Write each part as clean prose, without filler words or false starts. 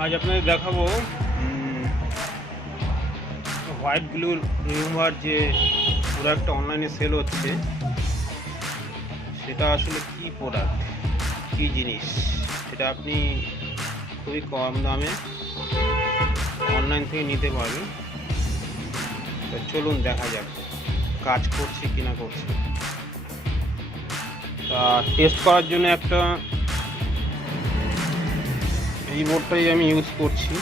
আজ আপনাদের দেখাবো হোয়াইট গ্লুর রিমুভার যে প্রোডাক্টটা অনলাইনে সেল হচ্ছে সেটা আসলে কি প্রোডাক্ট, কি জিনিস, সেটা আপনি খুবই কম দামে অনলাইন থেকে নিতে পারবেন। তো চলুন দেখা যাক কাজ করছে কি না করছে। তা টেস্ট করার জন্য একটা এই বোর্ডটাই আমি ইউজ করছি।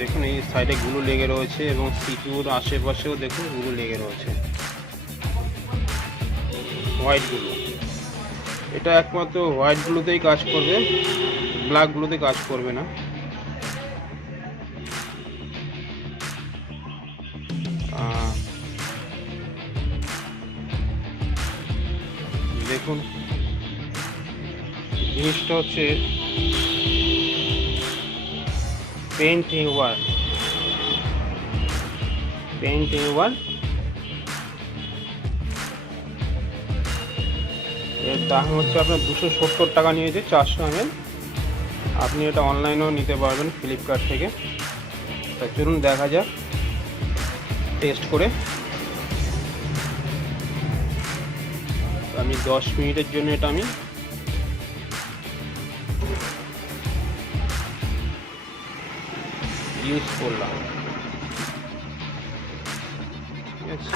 দেখুন এই সাইডে গুলো লেগে রয়েছে এবং সিটুর আশেপাশেও দেখুন গুলো লেগে রয়েছে, হোয়াইট গুলো। এটা একমাত্র হোয়াইট গুলোতেই কাজ করবে, ব্ল্যাক গুলোতে কাজ করবে না। দেখুন জিনিসটা হচ্ছে পেইন্ট রিমুভার। এর দাম হচ্ছে আপনার 270 টাকা নিয়েছে, 400 ml। আপনি এটা অনলাইনেও নিতে পারবেন ফ্লিপকার্ট থেকে। তা চলুন দেখা যাক টেস্ট করে। আমি 10 মিনিটের জন্য এটা আমি ইউজ করলাম, ঠিক আছে।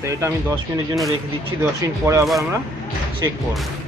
তো এটা আমি 10 মিনিটের জন্য রেখে দিচ্ছি, 10 মিনিট পরে আবার আমরা চেক করব।